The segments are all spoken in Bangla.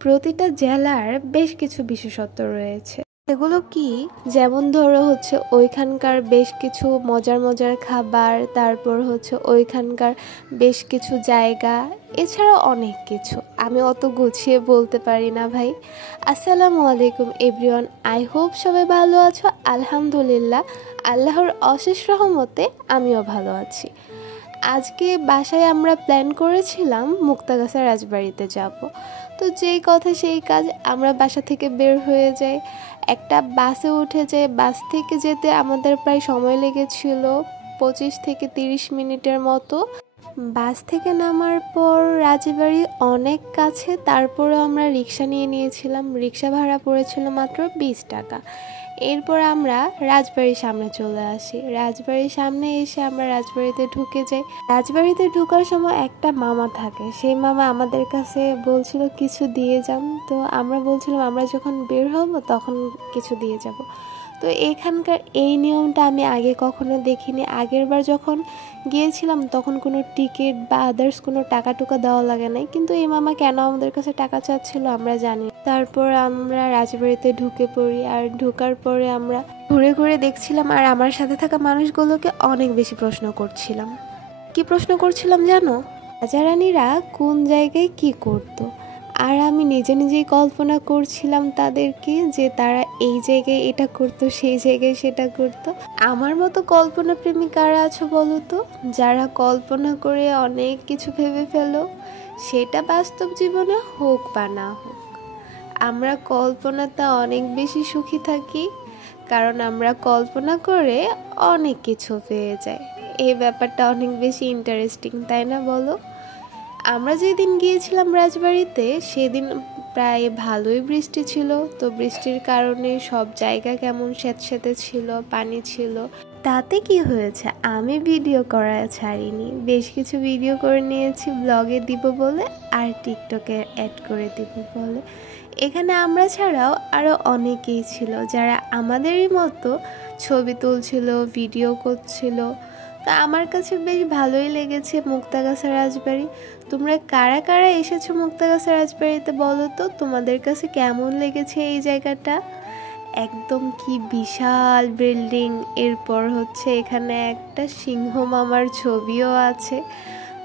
প্রতিটা জেলার বেশ কিছু বিশেষত্ব রয়েছে। এগুলো কি, যেমন ধরো হচ্ছে ওইখানকার বেশ কিছু মজার মজার খাবার, তারপর হচ্ছে ওইখানকার বেশ কিছু জায়গা, এছাড়াও অনেক কিছু। আমি অত গুছিয়ে বলতে পারি না ভাই। আসসালামু আলাইকুম এভরিওয়ান, আই হোপ সবাই ভালো আছো। আলহামদুলিল্লাহ, আল্লাহর অশেষ রহমতে আমিও ভালো আছি। আজকে বাসায় আমরা প্ল্যান করেছিলাম মুক্তাগাছা রাজবাড়িতে যাব। তো যেই কথা সেই কাজ, আমরা বাসা থেকে বের হয়ে যাই, একটা বাসে উঠে যাই। বাস থেকে যেতে আমাদের প্রায় সময় লেগেছিল 25 থেকে 30 মিনিটের মতো। বাস থেকে নামার পর রাজবাড়ি অনেক কাছে, তারপরে আমরা রিক্সা নিয়ে নিয়েছিলাম। রিক্সা ভাড়া পড়েছিল মাত্র 20 টাকা। এরপর আমরা রাজবাড়ির সামনে চলে আসি। রাজবাড়ির সামনে এসে আমরা রাজবাড়িতে ঢুকে যাই। রাজবাড়িতে ঢোকার সময় একটা মামা থাকে, সেই মামা আমাদের কাছে বলছিল কিছু দিয়ে যান। তো আমরা বলছিলাম আমরা যখন বের হব তখন কিছু দিয়ে যাব। তো এখানকার এই নিয়মটা আমি আগে কখনো দেখিনি। আগের বার যখন গিয়েছিলাম তখন কোনো টিকিট বা আদার্স কোনো টাকা টুকা দেওয়া লাগে নাই, কিন্তু এই মামা কেন আমাদের কাছে টাকা চাচ্ছিল আমরা জানি। তারপর আমরা রাজবাড়িতে ঢুকে পড়ি, আর ঢোকার পরে আমরা ঘুরে ঘুরে দেখছিলাম, আর আমার সাথে থাকা মানুষগুলোকে অনেক বেশি প্রশ্ন করছিলাম। কি প্রশ্ন করছিলাম জানো? রাজা রানীরা কোন জায়গায় কি করতো। আর আমি নিজে নিজেই কল্পনা করছিলাম তাদেরকে, যে তারা এই জায়গায় এটা করতো, সেই জায়গায় সেটা করতো। আমার মতো কল্পনা প্রেমী কারা আছো বলো তো, যারা কল্পনা করে অনেক কিছু ভেবে ফেলো, সেটা বাস্তব জীবনে হোক বা না হোক। আমরা কল্পনাতে অনেক বেশি সুখী থাকি, কারণ আমরা কল্পনা করে অনেক কিছু পেয়ে যাই। এই ব্যাপারটা অনেক বেশি ইন্টারেস্টিং, তাই না বলো? আমরা যেদিন গিয়েছিলাম রাজবাড়িতে সেদিন প্রায় ভালোই বৃষ্টি ছিল। তো বৃষ্টির কারণে সব জায়গা কেমন স্যাঁতস্যাঁতে ছিল, পানি ছিল। তাতে কি হয়েছে, আমি ভিডিও করা ছাড়িনি, বেশ কিছু ভিডিও করে নিয়েছি ব্লগে দিব বলে, আর টিকটকে অ্যাড করে দিব বলে। এখানে আমরা ছাড়াও আরও অনেকেই ছিল যারা আমাদেরই মতো ছবি তুলছিল, ভিডিও করছিল। তা আমার কাছে বেশ ভালোই লেগেছে মুক্তাগাছা রাজবাড়ি। তোমরা কারা কারা এসেছো মুক্তাগাছা রাজবাড়িতে বলো তো, তোমাদের কাছে কেমন লেগেছে এই জায়গাটা? একদম কি বিশাল বিল্ডিং, এরপর হচ্ছে এখানে একটা সিংহ মামার ছবিও আছে।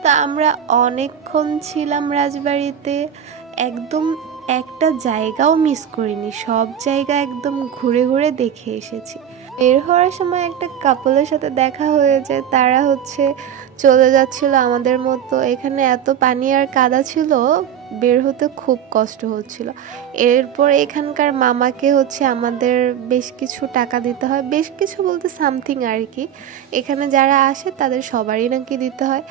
তো আমরা অনেকক্ষণ ছিলাম রাজবাড়িতে, একদম একটা জায়গাও মিস করিনি, সব জায়গা একদম ঘুরে ঘুরে দেখে এসেছি। বের হওয়ার সময় একটা কাপলের সাথে দেখা হয়ে যায়, তারা হচ্ছে চলে যাচ্ছিল আমাদের মতো। এখানে এত পানি আর কাদা ছিল, বের হতে খুব কষ্ট হচ্ছিল। এরপর এখানকার মামাকে হচ্ছে আমাদের বেশ কিছু টাকা দিতে হয়, বেশ কিছু বলতে সামথিং আর কি। এখানে যারা আসে তাদের সবারই নাকি দিতে হয়।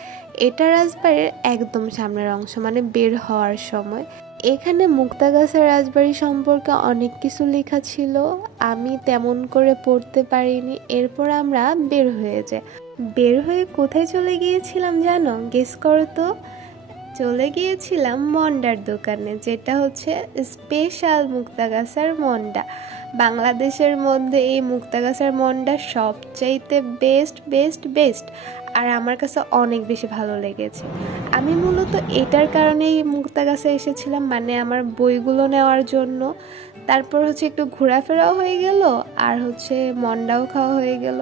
এটা রাজবাড়ির একদম সামনের অংশ, মানে বের হওয়ার সময়। এখানে মুক্তাগাছা রাজবাড়ি সম্পর্কে অনেক কিছু লেখা ছিল, আমি তেমন করে পড়তে পারিনি। এরপর আমরা বের হয়ে যাই। বের হয়ে কোথায় চলে গিয়েছিলাম জানো? গেস করো তো। চলে গিয়েছিলাম মন্ডার দোকানে, যেটা হচ্ছে স্পেশাল মুক্তাগাছার মন্ডা। বাংলাদেশের মধ্যে এই মুক্তাগাছার মন্ডা সবচাইতে বেস্ট বেস্ট বেস্ট, আর আমার কাছে অনেক বেশি ভালো লেগেছে। আমি মূলত এটার কারণেই মুক্তাগাছা এসেছিলাম, মানে আমার বইগুলো নেওয়ার জন্য। তারপর হচ্ছে একটু ঘোরাফেরাও হয়ে গেল, আর হচ্ছে মন্ডাও খাওয়া হয়ে গেল।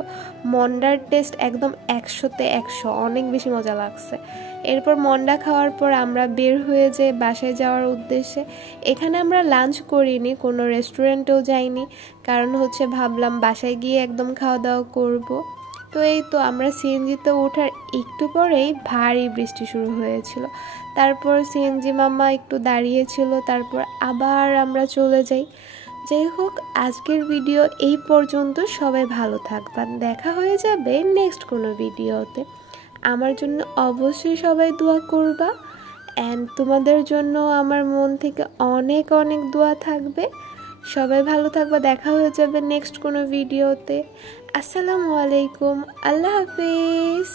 মন্ডার টেস্ট একদম 100-তে 100, অনেক বেশি মজা লাগছে। এরপর মন্ডা খাওয়ার পর আমরা বের হয়ে যাই বাসায় যাওয়ার উদ্দেশ্যে। এখানে আমরা লাঞ্চ করিনি, কোনো রেস্টুরেন্টেও যাইনি, কারণ হচ্ছে ভাবলাম বাসায় গিয়ে একদম খাওয়া দাওয়া করব। তো এই তো আমরা সিএনজিতে ওঠার একটু পরেই ভারী বৃষ্টি শুরু হয়েছিল। তারপর সিএনজি মামা একটু দাঁড়িয়েছিল, তারপর আবার আমরা চলে যাই। যাই হোক, আজকের ভিডিও এই পর্যন্ত। সবাই ভালো থাকবেন, দেখা হয়ে যাবে নেক্সট কোনো ভিডিওতে। আমার জন্য অবশ্যই সবাই দোয়া করবা, অ্যান্ড তোমাদের জন্য আমার মন থেকে অনেক অনেক দোয়া থাকবে। সবাই ভালো থাকবা, দেখা হয়ে যাবে নেক্সট কোনো ভিডিওতে। আসসালামু আলাইকুম, আল্লাহ হাফিজ।